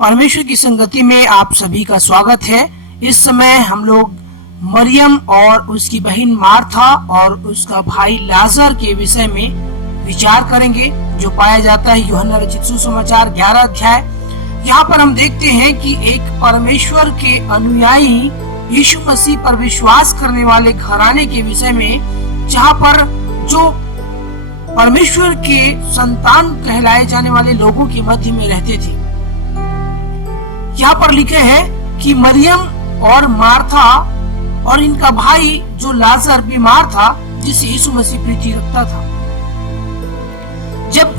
परमेश्वर की संगति में आप सभी का स्वागत है। इस समय हम लोग मरियम और उसकी बहन मार्था और उसका भाई लाजर के विषय में विचार करेंगे, जो पाया जाता है यूहन्ना रचित सुसमाचार 11 अध्याय। यहाँ पर हम देखते हैं कि एक परमेश्वर के अनुयायी यीशु मसीह पर विश्वास करने वाले घराने के विषय में, जहाँ पर जो परमेश्वर के संतान कहलाए जाने वाले लोगों के मध्य में रहते थे। यहाँ पर लिखे है कि मरियम और मार्था और इनका भाई जो लाजर बीमार था, जिसे यीशु मसीह प्रीति रखता था। जब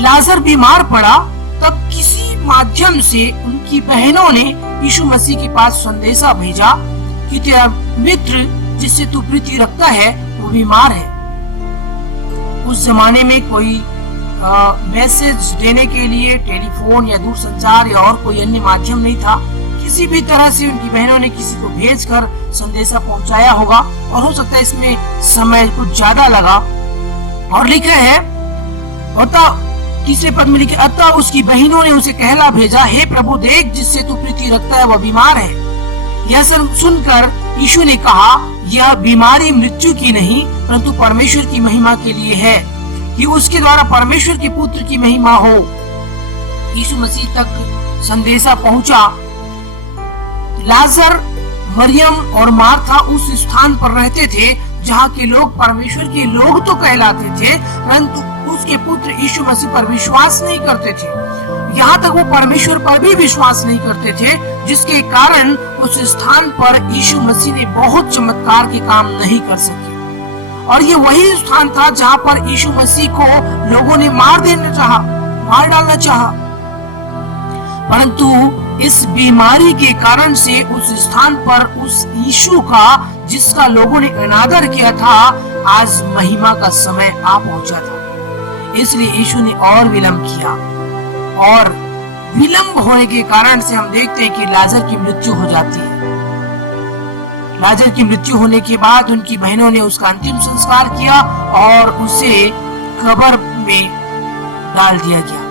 लाजर बीमार पड़ा तब किसी माध्यम से उनकी बहनों ने यीशु मसीह के पास संदेशा भेजा कि तेरा मित्र जिससे तू प्रीति रखता है वो बीमार है। उस जमाने में कोई मैसेज देने के लिए टेलीफोन या दूरसंचार या और कोई अन्य माध्यम नहीं था। किसी भी तरह से उनकी बहनों ने किसी को भेजकर संदेशा पहुंचाया होगा और हो सकता है इसमें समय कुछ ज्यादा लगा। और लिखा है अतः तीसरे पद में लिखे, अतः उसकी बहनों ने उसे कहला भेजा, हे प्रभु देख, जिससे तू प्रीति रखता है वह बीमार है। यह सुनकर यीशु ने कहा, यह बीमारी मृत्यु की नहीं परंतु परमेश्वर की महिमा के लिए है, कि उसके द्वारा परमेश्वर के पुत्र की महिमा हो। यीशु मसीह तक संदेशा पहुंचा। लाजर, मरियम और मार्था उस स्थान पर रहते थे जहाँ के लोग परमेश्वर के लोग तो कहलाते थे, परंतु उसके पुत्र यीशु मसीह पर विश्वास नहीं करते थे। यहाँ तक वो परमेश्वर पर भी विश्वास नहीं करते थे, जिसके कारण उस स्थान पर यीशु मसीह ने बहुत चमत्कार के काम नहीं कर सके। और ये वही स्थान था जहाँ पर यीशु मसीह को लोगों ने मार डालना चाहा, परंतु इस बीमारी के कारण से उस स्थान पर उस यीशु का, जिसका लोगों ने अनादर किया था, आज महिमा का समय आ पहुंचा था। इसलिए यीशु ने और विलंब किया, और विलंब होने के कारण से हम देखते हैं कि लाजर की मृत्यु हो जाती है। लाजर की मृत्यु होने के बाद उनकी बहनों ने उसका अंतिम संस्कार किया और उसे कब्र में डाल दिया गया।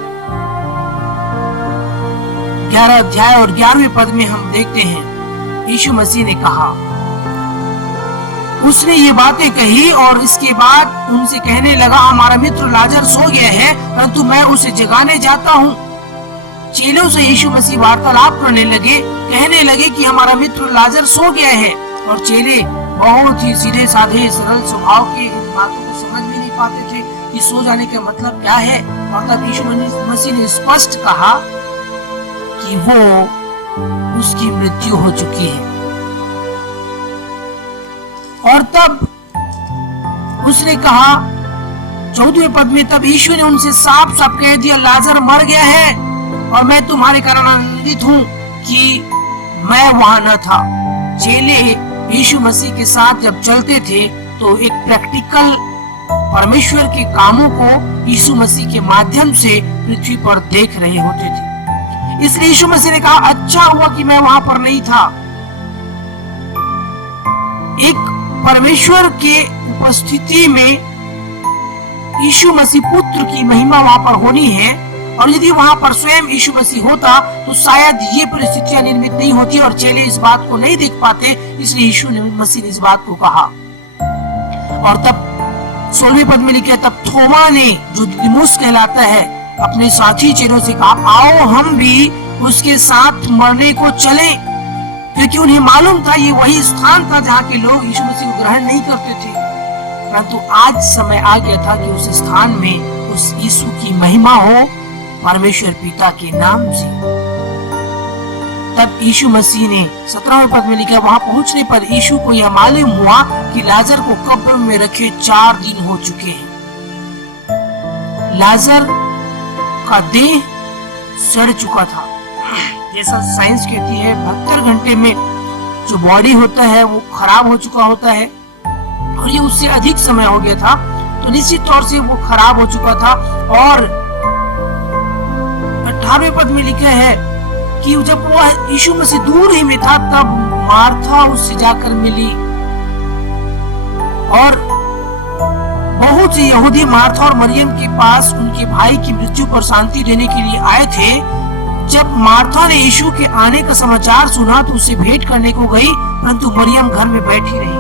11 अध्याय और 11वें पद में हम देखते हैं यीशु मसीह ने कहा, उसने ये बातें कही और इसके बाद उनसे कहने लगा, हमारा मित्र लाजर सो गया है, परंतु मैं उसे जगाने जाता हूँ। चेलों से यीशु मसीह वार्तालाप करने लगे, कहने लगे कि हमारा मित्र लाजर सो गया है। और चेले बहुत ही सीधे साधे सरल स्वभाव के इन बातों को समझ भी नहीं पाते थे कि सो जाने का मतलब क्या है। और तब यीशु मसीह ने स्पष्ट कहा कि वो उसकी मृत्यु हो चुकी है। और तब उसने कहा 14वें पद में, तब यीशु ने उनसे साफ साफ कह दिया, लाजर मर गया है और मैं तुम्हारे कारण आनंदित हूँ कि मैं वहां न था। चेले यीशु मसीह के साथ जब चलते थे तो एक प्रैक्टिकल परमेश्वर के कामों को यीशु मसीह के माध्यम से पृथ्वी पर देख रहे होते थे। इसलिए यीशु मसीह ने कहा, अच्छा हुआ कि मैं वहां पर नहीं था। एक परमेश्वर के उपस्थिति में यीशु मसीह पुत्र की महिमा वहां पर होनी है, और यदि वहां पर स्वयं यीशु मसीह होता तो शायद ये परिस्थितियां निर्मित नहीं होती और चेले इस बात को नहीं देख पाते। इसलिए यीशु मसीह ने इस बात को कहा। और तब 16वें पद में लिखा, तब थोमा ने, जो दिदुमुस कहलाता है, अपने साथी चेलों से कहा, आओ हम भी उसके साथ मरने को चलें, क्योंकि उन्हें मालूम था ये वही स्थान था जहाँ के लोग यीशु मसीह को ग्रहण नहीं करते थे। परंतु आज समय आ गया था कि उस स्थान में उस यीशु की महिमा हो, परमेश्वर पिता के नाम से। तब यीशु मसीह ने 17वें पद में लिखा, वहां पहुंचने पर यीशु को यह मालूम हुआ कि लाजर को कब्र में रखे 4 दिन हो चुके हैं। लाजर का देह सड़ चुका था, जैसा साइंस कहती है 72 घंटे में जो बॉडी होता है वो खराब हो चुका होता है, और ये उससे अधिक समय हो गया था, तो निश्चित तौर से वो खराब हो चुका था। और 18वें पद में लिखा है कि जब वो यीशु मसीह दूर ही में था तब मार्था उससे जाकर मिली, और बहुत से यहूदी मार्था और मरियम के पास उनके भाई की मृत्यु पर शांति देने के लिए आए थे। जब मार्था ने यीशु के आने का समाचार सुना तो उससे भेंट करने को गई, परंतु मरियम घर में बैठी रही।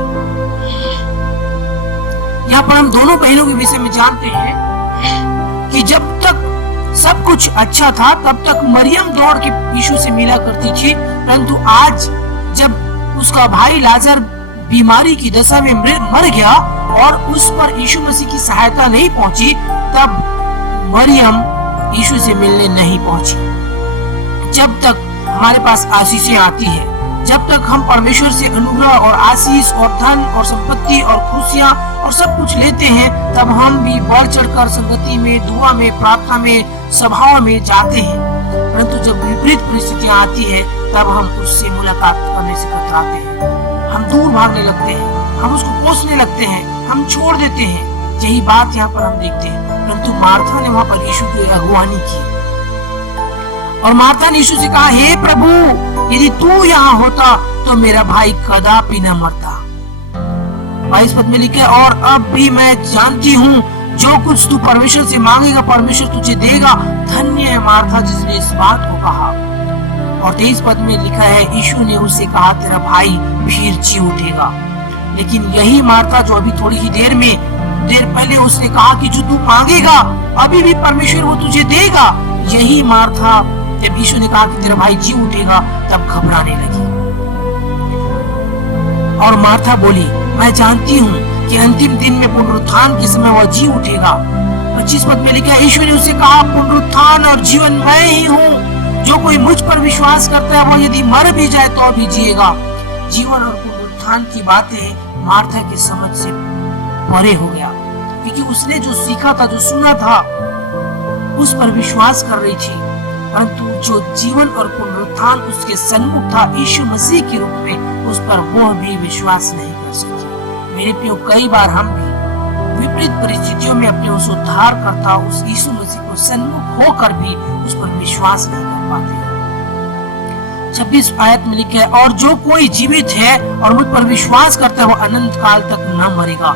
यहाँ पर हम दोनों बहनों के विषय में जानते हैं कि जब तक सब कुछ अच्छा था तब तक मरियम दौड़ के यीशु से मिला करती थी, परंतु आज जब उसका भाई लाजर बीमारी की दशा में मर गया और उस पर यीशु मसीह की सहायता नहीं पहुंची, तब मरियम यीशु से मिलने नहीं पहुंची। जब तक हमारे पास आशीषें आती है, जब तक हम परमेश्वर से अनुग्रह और आशीष और धन और संपत्ति और खुशियां और सब कुछ लेते हैं, तब हम भी बढ़ चढ़कर संगति में, दुआ में, प्रार्थना में, सभाओं में जाते हैं। परंतु जब विपरीत परिस्थितियां आती है तब हम उससे मुलाकात करने से कतराते हैं, हम दूर भागने लगते हैं, हम उसको कोसने लगते हैं, हम छोड़ देते हैं। यही बात यहाँ पर हम देखते हैं। परंतु मार्था ने वहां पर यीशु की अगुवानी की और मार्था ने यीशु से कहा, हे प्रभु, यदि तू यहाँ होता तो मेरा भाई कदापि न मरता। 22 पद में लिखा, और अब भी मैं जानती हूँ जो कुछ तू परमेश्वर से मांगेगा परमेश्वर तुझे देगा। धन्य है मार्था जिसने इस बात को कहा। और 23 पद में लिखा है, यीशु ने उससे कहा, तेरा भाई फिर जी उठेगा। लेकिन यही मार्था जो अभी थोड़ी ही देर पहले उसने कहा कि जो तू मांगेगा अभी भी परमेश्वर वो तुझे देगा, यही मार्था जब यीशु ने कहा कि तेरा भाई जी उठेगा तब घबराने लगी। और मार्था बोली, मैं जानती हूँ कि अंतिम दिन में पुनरुत्थान के समय वह जी उठेगा। 25 पद में लिखा है, यीशु ने उससे कहा, पुनरुत्थान और जीवन मैं ही हूँ। जो कोई मुझ पर विश्वास करता है वह यदि मर भी जाए तो भी जिएगा। जीवन और पुनरुत्थान की बातें मार्था की समझ से परे हो गया, क्योंकि उसने जो सीखा था, जो सुना था, उस पर विश्वास कर रही थी। परंतु जो जीवन और पुनरुत्थान उसके सन्मुख था यीशु मसीह के रूप में, उस पर वह भी विश्वास नहीं कर सकी। मेरे प्रियो, कई बार हम भी विपरीत परिस्थितियों में अपने उस उद्धारकर्ता, उस यीशु मसीह को सन्मुख होकर भी उस पर विश्वास नहीं कर पाते। 26 आयत में लिखा है, और जो कोई जीवित है और मुझ पर विश्वास करता है वो अनंत काल तक न मरेगा।